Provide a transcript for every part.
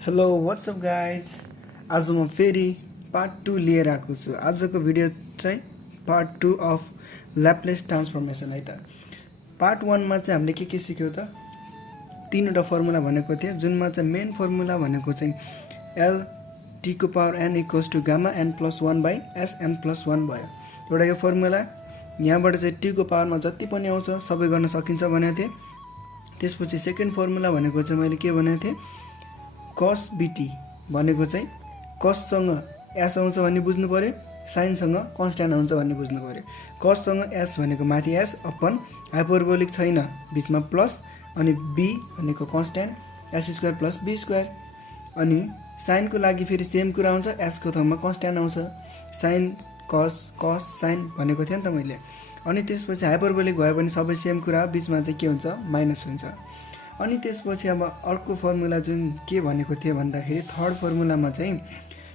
Hello what's up guys. आज म फेरि पार्ट 2 लिएर आएको छु। आजको भिडियो चाहिँ पार्ट 2 अफ ल्याप्लेस ट्रान्सफर्मेसन है त। पार्ट 1 मा चाहिँ हामीले के सिक्यो त, तीनवटा फर्मुला भनेको थियो, जुनमा चाहिँ मेन फर्मुला भनेको चाहिँ एल टी को power N equals to gamma N plus 1 by S N plus 1 भयो। एउटा यो फर्मुला यहाँबाट चाहिँ टी को पावरमा जति पनि आउँछ सबै गर्न सकिन्छ भनेको थिएँ। त्यसपछि सेकेन्ड फर्मुला भनेको चाहिँ मैले के भनेको थिएँ, कस बिटी भनेको चाहिँ कससँग एस आउँछ भन्ने बुझ्नु पऱ्यो, साइनसँग कन्स्ट्यान्ट आउँछ भन्ने बुझ्नु पऱ्यो। कससँग एस भनेको माथि एस अपन हाइपरबोलिक छैन, बिचमा प्लस, अनि बी भनेको constant S square plus B square. अनि साइनको लागि फेरि सेम कुरा आउँछ, एसको ठाउँमा कन्स्ट्यान्ट आउँछ, साइन कस कस साइन भनेको थिएँ नि त मैले। अनि त्यसपछि हाइपरबोलिक भयो भने सबै सेम कुरा, बिचमा चाहिँ के हुन्छ, माइनस हुन्छ। अनि त्यसपछि अब अर्को फर्मुला जुन के भनेको थियो भन्दाखेरि थर्ड फर्मुलामा चाहिँ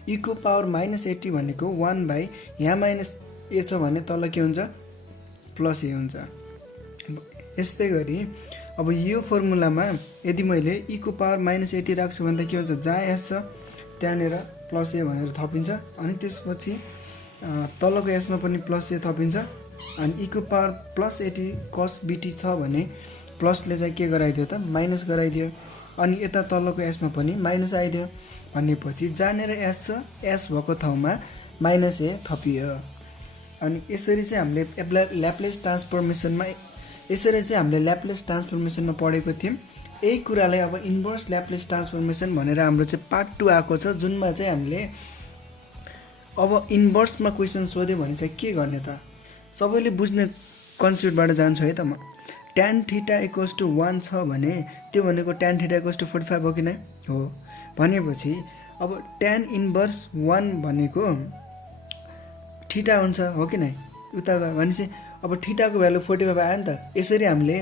e को पावर -80 भनेको 1 बाई यहाँ माइनस ए छ भने तल के हुन्छ, प्लस ए हुन्छ। यस्तै गरी अब यो फर्मुलामा यदि मैले e को पावर -80 राख्छु भने त के हुन्छ, जहाँ एस छ त्यहाँनिर प्लस ए भनेर थपिन्छ। अनि त्यसपछि तलको एसमा पनि प्लस ए थपिन्छ। अनि e को पावर +80 कस बिटी छ भने प्लसले चाहिँ के गराइदियो त, माइनस गराइदियो। अनि यता तलको एसमा पनि माइनस आइदियो भनेपछि जहाँनिर एस छ एस भएको ठाउँमा माइनस ए थपियो। अनि यसरी चाहिँ हामीले ल्याप्लेस ट्रान्सफर्मेसनमा पढेको थियौँ। यही कुरालाई अब इन्भर्स ल्याप्लेस ट्रान्सफर्मेसन भनेर हाम्रो चाहिँ पार्ट 2 आएको छ, जुनमा चाहिँ हामीले अब इन्भर्समा क्वेसन सोध्यो भने चाहिँ के गर्ने त, सबैले बुझ्ने कन्सेप्टबाट जान्छु है त म। tan थीटा इक्वल्स टु 1 छ भने त्यो भनेको tan थीटा इक्वल्स टु 45 हो कि नै हो। भनेपछि अब tan इन्भर्स 1 भनेको थीटा हुन्छ हो कि नै, उता भनेपछि अब थीटाको भ्यालु 45 आयो नि त। यसरी हामीले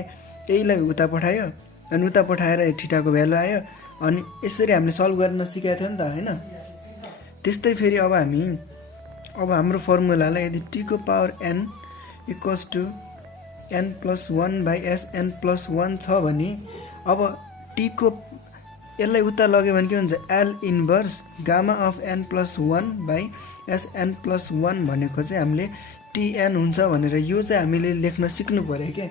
यहीलाई उता पठायो अनि उता पठाएर थीटाको भ्यालु आयो। अनि यसरी हामीले सल्भ गर्न सिकाएको थियो नि त हैन। त्यस्तै फेरि अब हाम्रो फर्मुलालाई यदि टी को power n equals to n plus 1 by S N plus 1 छ भने अब टी को यसलाई उता लग्यो भने के हुन्छ, L inverse gamma of n plus 1 by S N plus 1 भनेको चाहिँ हामीले टिएन हुन्छ भनेर यो चाहिँ हामीले लेख्न सिक्नु पऱ्यो के।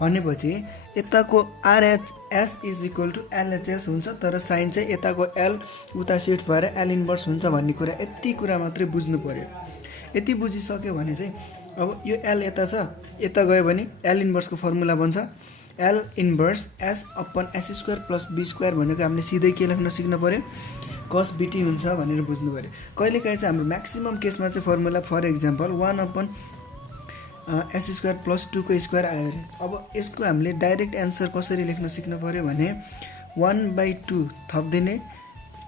भनेपछि यताको RHS is equal to LHS हुन्छ, तर साइन चाहिँ यताको एल उता सिफ्ट भएर एल इन्भर्स हुन्छ भन्ने कुरा, यति कुरा मात्रै बुझ्नु पऱ्यो। यति बुझिसक्यो भने चाहिँ अब यो एल यता छ, यता गयो भने एल इन्भर्सको फर्मुला बन्छ L inverse S upon S square plus B square भनेको हामीले सिधै के लेख्न सिक्नु पऱ्यो, कस बिटी हुन्छ भनेर बुझ्नु पऱ्यो। कहिलेकाहीँ चाहिँ हाम्रो म्याक्सिमम केसमा चाहिँ formula for example 1 upon S square plus 2 को स्क्वायर आयो अरे। अब यसको हामीले डाइरेक्ट एन्सर कसरी लेख्न सिक्नु पऱ्यो भने 1/2 थपिदिने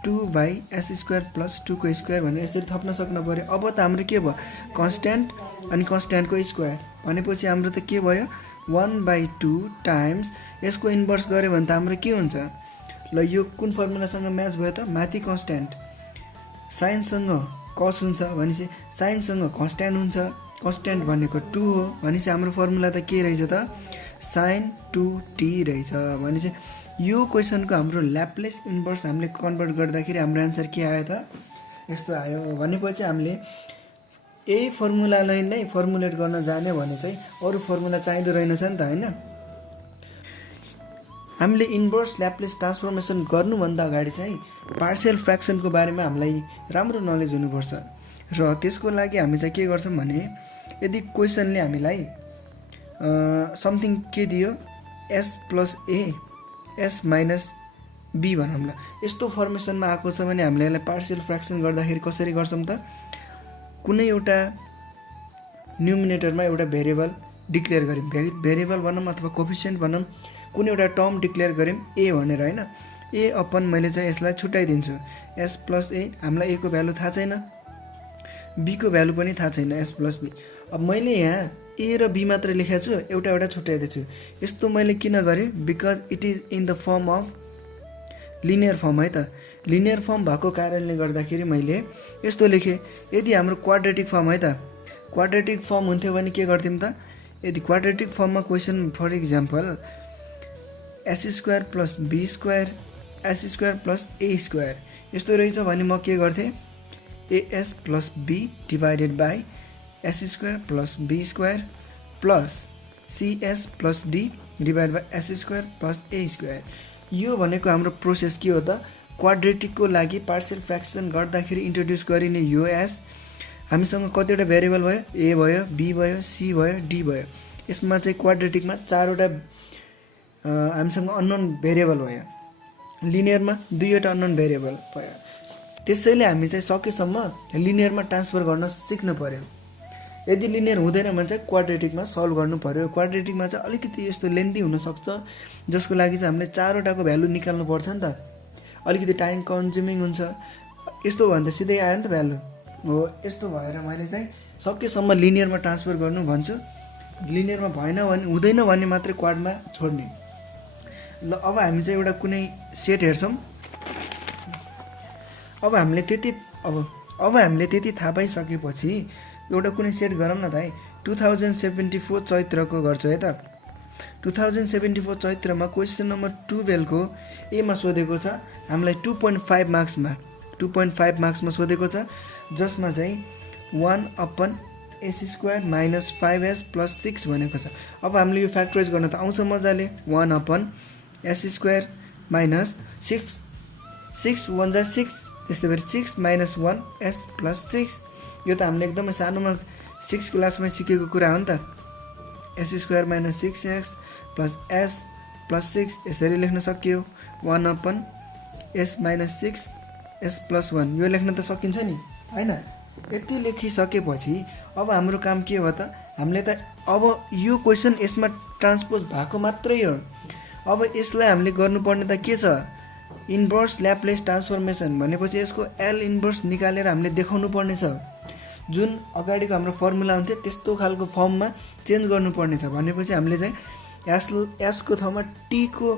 2 बाई एस स्क्वायर प्लस 2 को स्क्वायर भनेर यसरी थप्न सक्नु पऱ्यो। अब त हाम्रो के भयो, कन्स्ट्यान्ट अनि कन्स्ट्यान्टको स्क्वायर भनेपछि हाम्रो त के भयो, 1/2 टाइम्स यसको इन्भर्स गऱ्यो भने त हाम्रो के हुन्छ, ल यो कुन फर्मुलासँग म्याच भयो त, माथि कन्स्ट्यान्ट साइनसँग कस हुन्छ भनेपछि साइनसँग कन्स्ट्यान्ट हुन्छ, कन्स्ट्यान्ट भनेको 2 हो भनेपछि हाम्रो फर्मुला त के रहेछ त, साइन 2t रहेछ। भनेपछि यो क्वेसनको हाम्रो ल्याप्लेस इन्भर्स हामीले कन्भर्ट गर्दाखेरि हाम्रो एन्सर के आयो त, यस्तो आयो। भनेपछि हामीले यही फर्मुलालाई नै फर्मुलेट गर्न जाने भने चाहिँ अरू फर्मुला चाहिँदो रहेनछ नि त हैन। हामीले इन्भर्स ल्याप्लेस ट्रान्सफर्मेसन गर्नुभन्दा अगाडि चाहिँ पार्शियल फ्र्याक्सनको बारेमा हामीलाई राम्रो नलेज हुनुपर्छ। र त्यसको लागि हामी चाहिँ के गर्छौँ भने यदि क्वेसनले हामीलाई समथिङ के दियो, S plus A S minus B भनौँ ल, यस्तो फर्मेसनमा आएको छ भने हामीले यसलाई पार्शियल फ्र्याक्सन गर्दाखेरि कसरी गर्छौँ त, कुनै एउटा न्युमिनेटरमा एउटा भेरिएबल डिक्लेयर गऱ्यौँ, भेरिएबल भनौँ अथवा कोफिसिएन्ट भनौँ, कुनै एउटा टर्म डिक्लेयर गऱ्यौँ ए भनेर हैन। ए अपन मैले चाहिँ यसलाई छुट्याइदिन्छु, एस प्लस ए, हामीलाई ए को भ्यालु थाहा छैन, बी को भ्यालु पनि थाहा छैन, एस प्लस बी। अब मैले यहाँ ए र बी मात्र लेखेको छु, एउटा छुट्याइदिएको छु। यस्तो मैले किन गरेँ, because it is in the form of linear form है त। लिनियर फर्म भएको कारणले गर्दाखेरि मैले यस्तो लेखेँ। यदि हाम्रो क्वाड्रेटिक फर्म है त, क्वाड्रेटिक फर्म हुन्थ्यो भने के गर्थ्यौँ त, यदि क्वाड्रेटिक फर्ममा question for example S square plus B square S square plus A square यस्तो रहेछ भने म के गर्थेँ A S plus B divided by S square plus B square plus C S plus D divide by S square plus A square. यो भनेको हाम्रो process के हो त क्वाड्रेटिकको लागि पार्शियल फ्र्याक्सन गर्दाखेरि इन्ट्रोड्युस गरिने यो एस हामीसँग कतिवटा भेरिएबल भयो ए भयो बी भयो सी भयो डी भयो। यसमा चाहिँ क्वाड्रेटिकमा 4वटा हामीसँग अननोन भेरिएबल भयो, लिनियरमा 2वटा अननोन भेरिएबल भयो। त्यसैले हामी चाहिँ सकेसम्म लिनियरमा ट्रान्सफर गर्न सिक्नु पर्यो। यदि लिनियर हुँदैन भने चाहिँ क्वाड्रेटिकमा सल्भ गर्नु पर्यो। क्वाड्रेटिकमा चाहिँ अलिकति यस्तो लेन्थी हुनसक्छ जसको लागि चाहिँ हामीले 4वटाको भ्यालु निकाल्नु पर्छ नि त, अलिकति टाइम कन्ज्युमिङ हुन्छ। यस्तो भन्दा सिधै आयो नि त भ्यालु हो। यस्तो भएर मैले चाहिँ सकेसम्म लिनियरमा ट्रान्सफर गर्नु भन्छु। लिनियरमा भएन भने हुँदैन भने मात्रै क्वाडमा छोड्ने। ल अब हामी चाहिँ एउटा कुनै सेट हेर्छौँ। अब हामीले त्यति थाहा पाइसकेपछि एउटा कुनै सेट गरौँ न त है। 2074 चैत्रको गर्छु है त। 2074 चैत्रमा क्वेसन नम्बर 12 को एमा सोधेको छ हामीलाई 2.5 मार्क्समा सोधेको छ, जसमा चाहिँ 1/s² - 5s + 6 भनेको छ। अब हामीले यो फ्याक्टराइज गर्न त आउँछ मजाले। 1/s² - 6 6 1 जा 6 त्यस्तै गरी 6 - 1s + 6। यो त हामीले एकदमै सानोमा 6 क्लासमा सिकेको कुरा हो नि त। s² - 6x + s + 6 यसरी लेख्न सकियो। 1/s - 6 s + 1 यो लेख्न त सकिन्छ नि हैन। यति लेखिसकेपछि अब हाम्रो काम के हो त, हामीले त अब यो क्वेसन यसमा ट्रान्सपोज भएको मात्रै हो। अब यसलाई हामीले गर्नुपर्ने त के छ, इन्भर्स ल्याप्लेस ट्रान्सफर्मेसन भनेपछि यसको एल इन्भर्स निकालेर हामीले देखाउनु पर्ने छ। जुन अगाडिको हाम्रो फर्मुला हुन्थ्यो त्यस्तो खालको फर्ममा चेन्ज गर्नुपर्ने छ। भनेपछि हामीले चाहिँ एसको ठाउँमा टीको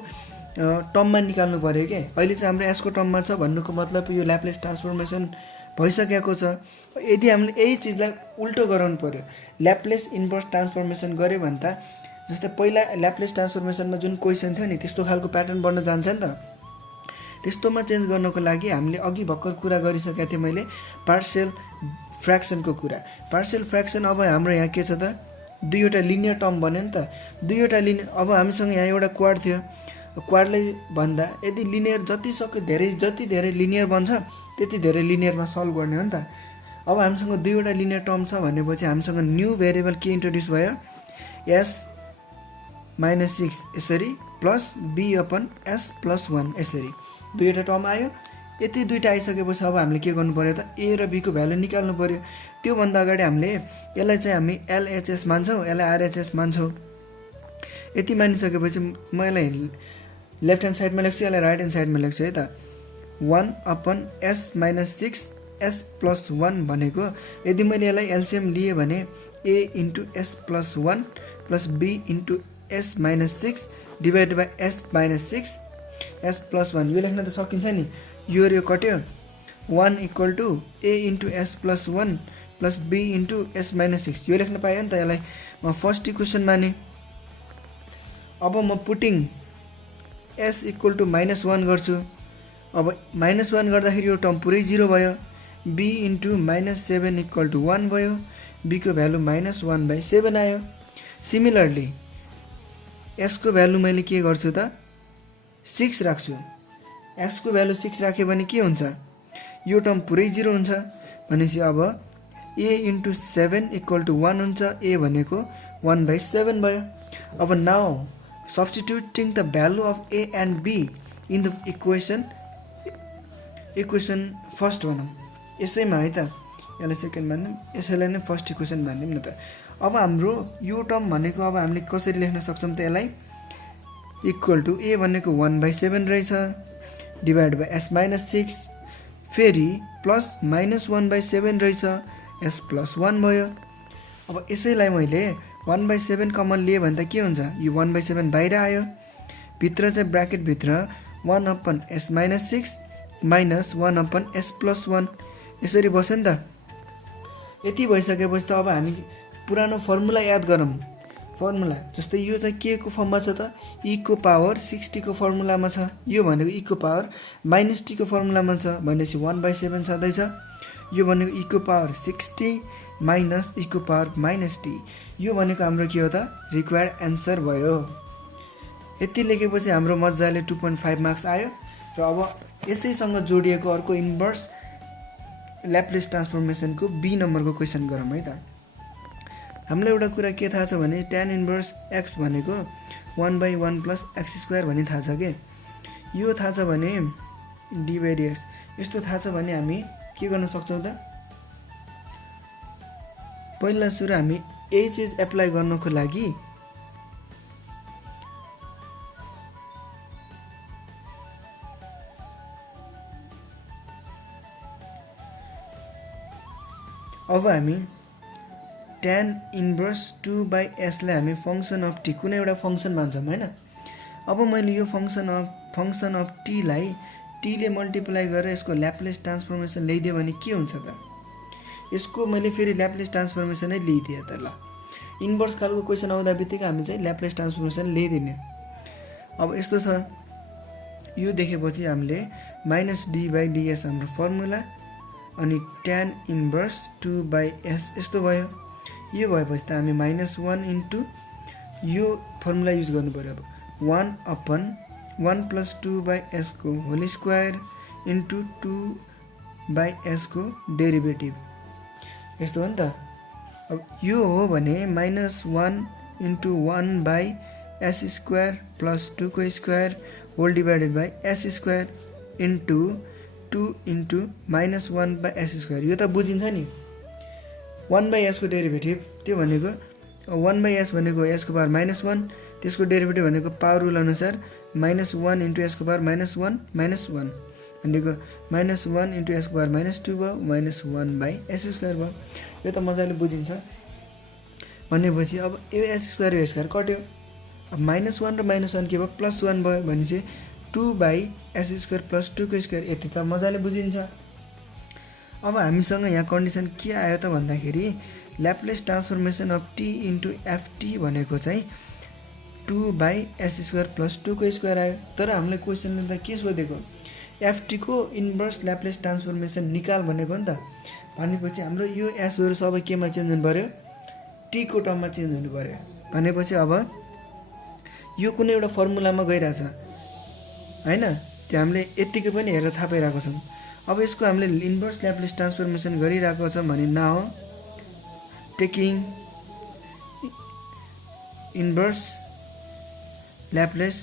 टर्ममा निकाल्नु पर्यो के। अहिले चाहिँ हाम्रो एसको टर्ममा छ भन्नुको मतलब यो ल्याप्लेस ट्रान्सफर्मेसन भइसकेको छ। यदि हामीले यही चिजलाई उल्टो गराउनु पर्यो, ल्याप्लेस इन्भर्स ट्रान्सफर्मेसन गऱ्यो भने त जस्तै पहिला ल्याप्लेस ट्रान्सफर्मेसनमा जुन क्वेसन थियो नि त्यस्तो खालको प्याटर्न बन्न जान्छ नि त। त्यस्तोमा चेन्ज गर्नको लागि हामीले अघि भर्खर कुरा गरिसकेको थिएँ मैले पार्शियल फ्र्याक्सनको कुरा। पार्शियल फ्र्याक्सन अब हाम्रो यहाँ के छ त, 2वटा लिनियर टर्म बन्यो नि त। 2वटा लिनियर, अब हामीसँग यहाँ एउटा क्वाड थियो। क्वाडलाई भन्दा यदि लिनियर जति धेरै लिनियर बन्छ त्यति धेरै लिनियरमा सल्भ गर्ने हो नि त। अब हामीसँग 2वटा लिनियर टर्म छ भनेपछि हामीसँग न्यू भेरिएबल के इन्ट्रोड्युस भयो, s - 6 यसरी प्लस b/s + 1 यसरी 2वटा टर्म आयो। यति दुईटा आइसकेपछि अब हामीले के गर्नु पर्यो त, ए र बी को भ्यालु निकाल्नु पर्यो। त्योभन्दा अगाडि हामीले यसलाई चाहिँ हामी एलएचएस मान्छौँ, यसलाई आरएचएस मान्छौँ। यति मानिसकेपछि म यसलाई लेफ्ट ह्यान्ड साइडमा लेख्छु, यसलाई राइट ह्यान्ड साइडमा लेख्छु है त। 1/s - 6 s + 1 भनेको यदि मैले यसलाई एलसिएम लिएँ भने a × s + 1 + b × s - 6 divide by s - 6 s + 1 यो लेख्न त सकिन्छ नि। यो कट्यो। 1 = a × s + 1 + b × s - 6 यो लेख्न पाएँ नि त। यसलाई म फर्स्ट इक्वेसन माने। अब म पुटिङ s = -1 गर्छु। अब -1 गर्दाखेरि यो टर्म पुरै 0 भयो। b × -7 = 1 भयो। b को भ्यालु -1/7 आयो। सिमिलरली s को भ्यालु मैले के गर्छु त, 6 राख्छु। s को भ्यालु 6 राख्यो भने के हुन्छ, यो टर्म पुरै 0 हुन्छ। भनेपछि अब a × 7 = 1 हुन्छ। a भनेको 1/7 भयो। अब now substituting the value of a and b in the equation first भनौँ यसैमा है त। यसलाई सेकेन्ड मान्दिउँ, यसैलाई नै फर्स्ट इक्वेसन मान्दिउँ न त। अब हाम्रो यो टर्म भनेको अब हामीले कसरी लेख्न सक्छौँ त, यसलाई इक्वल टु a भनेको 1/7 रहेछ डिभाइड बाई s - 6 फेरि प्लस -1/7 रहेछ s + 1 भयो। अब यसैलाई मैले 1/7 कमन लिएँ भने त के हुन्छ, यो 1/7 बाहिर आयो। भित्र चाहिँ ब्राकेटभित्र 1/s - 6 - 1/s + 1 यसरी बस्यो नि त। यति भइसकेपछि त अब हामी पुरानो फर्मुला याद गरौँ। फर्मुला जस्तै यो चाहिँ के को फर्ममा छ त e को पावर 60 को फर्मुलामा छ यो भनेको e को पावर -t को फर्मुलामा छ भनेपछि 1/7 छँदैछ यो भनेको e को पावर 60 माइनस e को पावर -t यो भनेको हाम्रो के हो त रिक्वायर्ड एन्सर भयो यति लेखेपछि हाम्रो मज्जाले 2.5 मार्क्स आयो र अब यसैसँग जोडिएको अर्को इन्भर्स ल्याप्लेस ट्रान्सफर्मेसनको बी नम्बरको क्वेशन गरौँ है त हामीलाई एउटा कुरा के थाहा छ भने tan इन्भर्स x भनेको 1/1 + x² भन्ने थाहा छ के यो थाहा छ भने d/dx यस्तो थाहा छ भने हामी के गर्न सक्छौं त पहिला सुरु हामी यही चीज एप्लाई गर्नको लागि अब हामी tan इन्भर्स 2/s लाई हामी फंक्सन अफ t कुनै एउटा फंक्सन मान्छौं हैन अब मैले यो फंक्सन अफ t लाई t ले मल्टिप्लाई गरेर यसको ल्याप्लेस ट्रान्सफर्मेसन ल्याइदिए भने के हुन्छ त यसको मैले फेरि ल्याप्लेस ट्रान्सफर्मेसन नै ल्याइदिए त ल इन्भर्स खालको क्वेशन आउँदा बित्तिकै हामी चाहिँ ल्याप्लेस ट्रान्सफर्मेसन ल्याइदिने अब यस्तो छ यो देखेपछि हामीले -d/ds हाम्रो फर्मुला अनि tan इन्भर्स 2/s यस्तो भयो यो भएपछि त हामी -1 इन्टु यो फर्मुला युज गर्नु पर्यो अब 1/1 + 2/s को होल स्क्वायर इन्टु 2/s को डेरिभेटिभ यस्तो हो नि त अब यो हो भने -1 इन्टु 1/s² + 2 को square whole divided by s² into 2 into -1/s². यो त बुझिन्छ नि 1/s को डेरिभेटिभ त्यो भनेको 1/s भनेको s को पावर -1 त्यसको डेरिभेटिभ भनेको पावर रुल अनुसार -1 इन्टु s को पावर -1 -1 भनेको -1 इन्टु s को पावर -2 भयो -1/s² भयो यो त मजाले बुझिन्छ भनेपछि अब यो s² यो s² कट्यो अब -1 र -1 के भयो +1 भयो भनेपछि 2/s² + 2 को स्क्वायर यति त मजाले बुझिन्छ अब हामीसँग यहाँ कन्डिसन के आयो त भन्दाखेरि Laplace transformation of t into ft भनेको चाहिँ 2/s² + 2 को स्क्वायर आयो तर हामीले क्वेशनले त के सोधेको ft को इन्भर्स ल्याप्लेस ट्रान्सफर्मेसन निकाल भनेको नि त भनेपछि हाम्रो यो s हरु सबै केमा चेन्ज हुनु पर्यो t को टर्ममा चेन्ज हुनु पर्यो भनेपछि अब यो कुनै एउटा फर्मुलामा गइराछ हैन त्यो हामीले यतिकै पनि हेरेर थाहा पाइराको छौं अब यसको हामीले इन्भर्स ल्याप्लेस ट्रान्सफर्मेसन गरिराको छ भने now taking inverse Laplace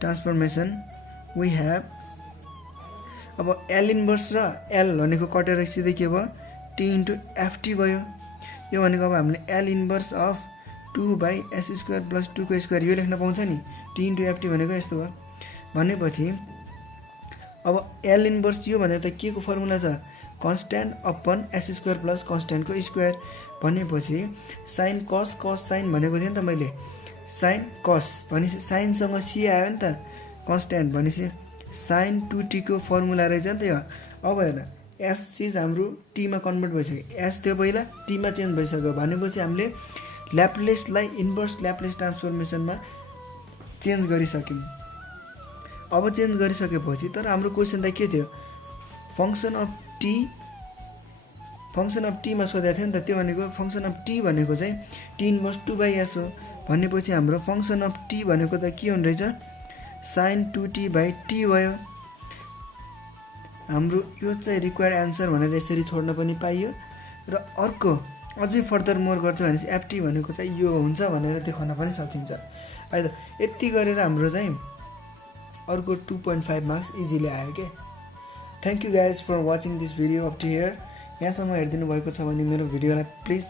transformation we have अब l इन्भर्स र l भनेको कटेर सिधै के भयो t इन्टु ft भयो यो भनेको अब हामीले l इन्भर्स अफ 2/s² + 2 को स्क्वायर यो लेख्न पाउँछ नि t इन्टु ft भनेको यस्तो भयो भनेपछि अब l इन्भर्स यो भने त के को फर्मुला छ constant upon s² plus constant को स्क्वायर भनेपछि sin cos sin भनेको थिएँ नि त मैले sin cos भनेपछि sin सँग c आयो नि त कन्स्ट्यान्ट भनेपछि sin 2t को फर्मुला रहेछ नि त यो अब हेर s चीज हाम्रो t मा कन्भर्ट भइसक्यो s त्यो पहिला t मा चेन्ज भइसक्यो भनेपछि हामीले ल्याप्लेसलाई इन्भर्स ल्याप्लेस ट्रान्सफर्मेसनमा चेन्ज गरिसक्यौं अब चेन्ज गरिसकेपछि तर हाम्रो क्वेशन त के थियो फंक्सन अफ t मा सोधेको थियो नि त त्यो भनेको फंक्सन अफ t भनेको चाहिँ t इन्भर्स 2/s हो भनेपछि हाम्रो फंक्सन अफ t भनेको त के हुन रहेछ sin 2t/t भयो हाम्रो यो चाहिँ रिक्वायर्ड आन्सर भनेर यसरी छोड्न पनि पाइयो र अर्को अझै फर्दर मोर गर्छ भने चाहिँ ft भनेको चाहिँ यो हुन्छ भनेर देखाउन पनि सकिन्छ है त यति गरेर हाम्रो चाहिँ अर्को 2.5 मार्क्स इजिली आयो के thank you guys for watching this video up to here यहाँसम्म हेर्दिनु भएको छ भने मेरो भिडियोलाई please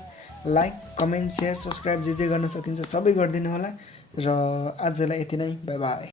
like comment share subscribe जे गर्न सकिन्छ सबै गरिदिनु होला र आजलाई यति नै बाइ बाइ